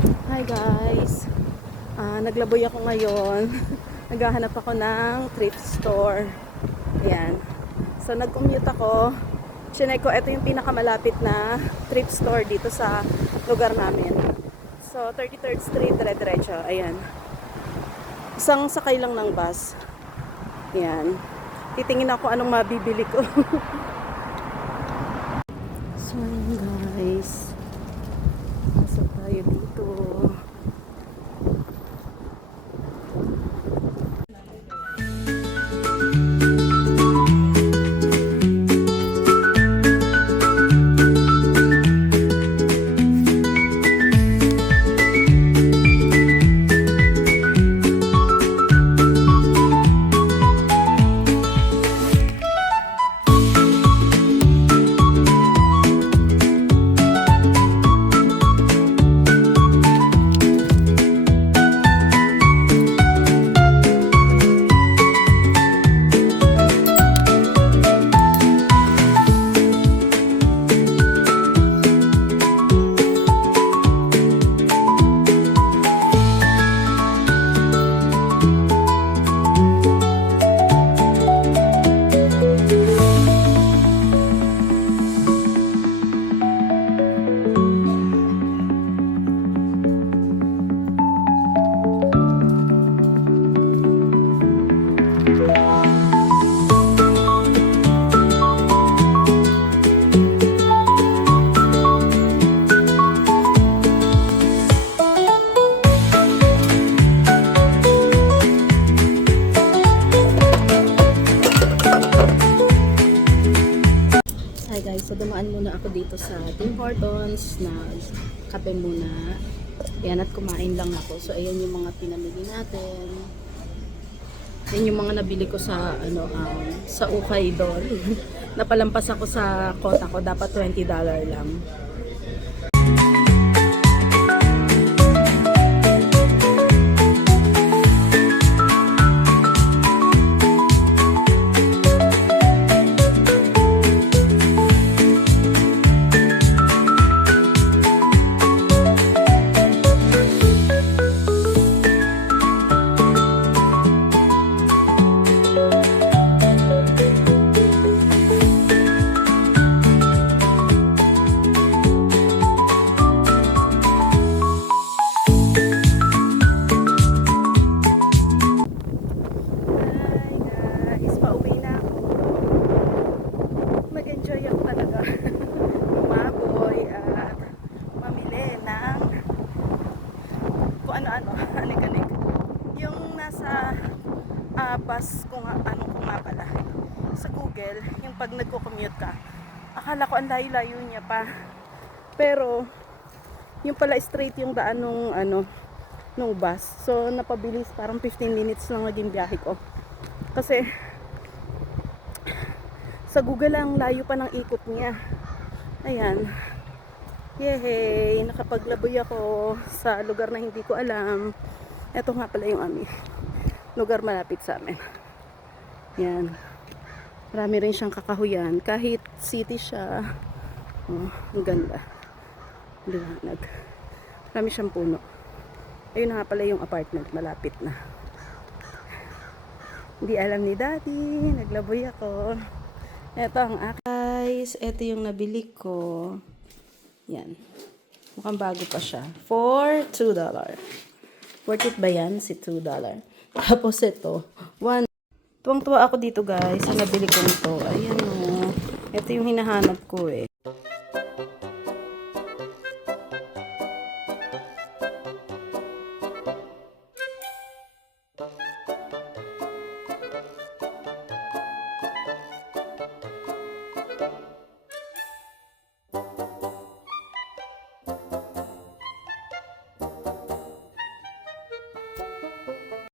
Hi guys, naglaboy ako ngayon. Naghahanap ako ng thrift store. Ayan. So nag-commute ako. Sinay ko, ito yung pinakamalapit na thrift store dito sa lugar namin. So 33rd Street, dire-diretso. Ayan. Isang sakay lang ng bus. Ayan. Titingin ako anong mabibili ko. So ayan guys. Pasok tayo dito. Hi guys, so dumaan muna ako dito sa Tim Hortons na kape muna. Ayan, at kumain lang ako. So ayan yung mga pinamili natin. Ayan yung mga nabili ko sa sa ukay doon. Napalampas ako sa kota ko, dapat $20 lang. Nag-enjoy ako talaga umaboy at mamili ng kung ano-ano, anik-anik. Yung nasa bus kung ano kung nga pala sa Google, yung pag nagko-commute ka, akala ko ang layo-layo niya pa. Pero yung pala straight yung daan nung bus. So napabilis, parang 15 minutes lang naging biyahe ko. Kasi sa Google lang, layo pa ng ikot niya. Ayan. Yehey! Nakapaglaboy ako sa lugar na hindi ko alam. Ito nga pala yung lugar malapit sa amin. Yan. Marami rin siyang kakahuyan. Kahit city siya. Oh, ang ganda. Liwanag. Marami siyang puno. Ayun nga pala yung apartment. Malapit na. Hindi alam ni Daddy. Naglaboy ako. Ito ang guys, ito yung nabili ko. Yan. Mukhang bago pa siya. For $2. Worth it ba yan? Si $2. Tapos ito, $1. Tuwang-tuwa ako dito guys, sa nabili ko nito. Ayan o. Ito yung hinahanap ko eh.